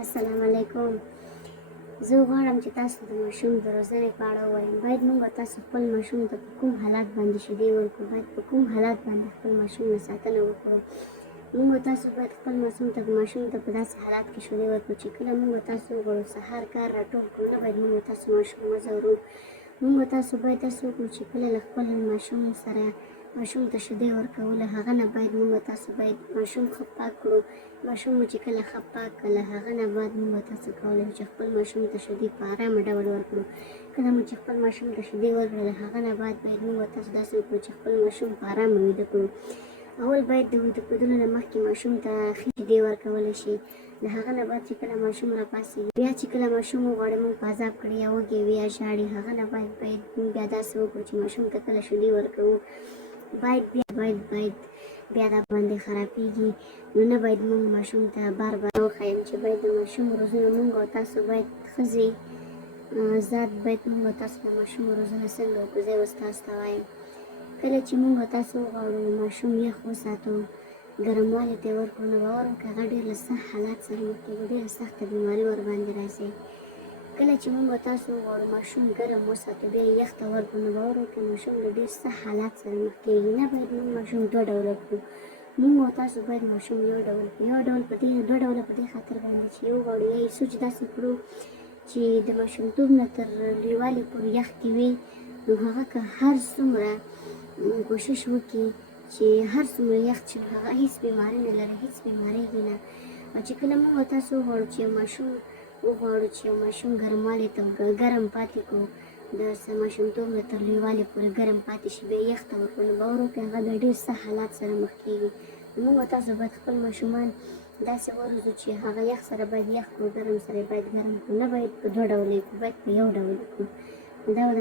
السلام علیکم. زه غواړم چې تاسو د ماشوم د روزنې په اړه ووایم. باید موږ تاسو خپل ماشوم ته په کوم حالات باندې شیدې ورکړو، باید په کوم حالات باندې خپل ماشوم نه ساتنه وکړو. موږ تاسو باید خپل ماشوم ته په داسې حالات کې شیدې ورکړو چې کله موږ تاسو وغواړو سهار کار راټول کړو، نه باید موږ تاسو ماشوم وځورو. موږ تاسو باید داسې وکړو چې کله له خپل ماشوم ته شیدې ورکول، هغه نه باید موږ تاسو باید ماشوم ښه پاک کړو. ماشوم چې کله ښه پاک کړ، له هغه نه بعد موږ تاسو کولی شو چې خپل ماشوم ته شیدې په ارامه ډول ورکړو. کله مو چې خپل ماشوم ته شیدې ورکړې، له هغه نه بعد باید موږ تاسو داسې وکړو چې خپل ماشوم په ارامه ویده کړو. اول باید د ویده کېدلو نه مخکې ماشوم ته ښې شیدې ورکولی شي. له هغه نه بعد چې کله ماشوم راپاڅېږي، بیا چې کله ماشوم وغواړي موږ په عذاب کړي یا وږی وي یا ژاړي، هغه نه باید موږ بیا داسې وکړو چې ماشوم ته کله شیدې ورکوو باید بیا دا باندې خرابېږي، نو نه باید موږ ماشوم ته بار وښیم چې باید د ماشوم روزنه موږ او تاسو باید ښځې ذات باید موږ او تاسو د ماشوم روزنه څنګه وکړو. زه اوس تاسو ته وایم، کله چې موږ او تاسو وغواړو ماشوم یخ وساتو، ګرموالي ته یې ورکړو، نو باور وکړئ هغه ډېر له سخت حالات سره مخ کېږي، ډېره سخته بیماري ورباندې راځي. کله چې موږ تاسو وغواړو ماشوم ګرم وساتو، بیا یې یخ ته ورکړو، نو باور وکړئ ماشوم له ډېر سخت حالات سره مخ کېږي. نه باید موږ ماشوم دوه ډوله کړو. موږ او تاسو باید ماشوم یو ډول دوه ډوله په دې خاطر باندې چې یو غواړو یا یې سوچ داسې کړو چې د ماشومتوب نه تر لویوالي پورې یخ کې وي، نو هغه که هر څومره کوشش وکړي چې هر څومره یخ چې هغه هېڅ بیماري نه لري، هېڅ بیمارېږي نه. او چې کله موږ تاسو وغواړو چې یو ماشوم ګرموالي ته ګرم پاتې کړو، د ماشومتوب نه تر لویوالي پورې ګرم پاتې شي، بیا یخ ته ورکړو، نو باور وکړئ هغه بیا ډېر سخت حالات سره مخ کېږي. موږ تاسو باید خپل ماشومان داسې وروزو چې هغه یخ سره باید یخ کړو، ګرم سره باید ګرم کړو، نه باید په دوه ډوله یې کړو، باید په یو ډول یې کړو. دا به د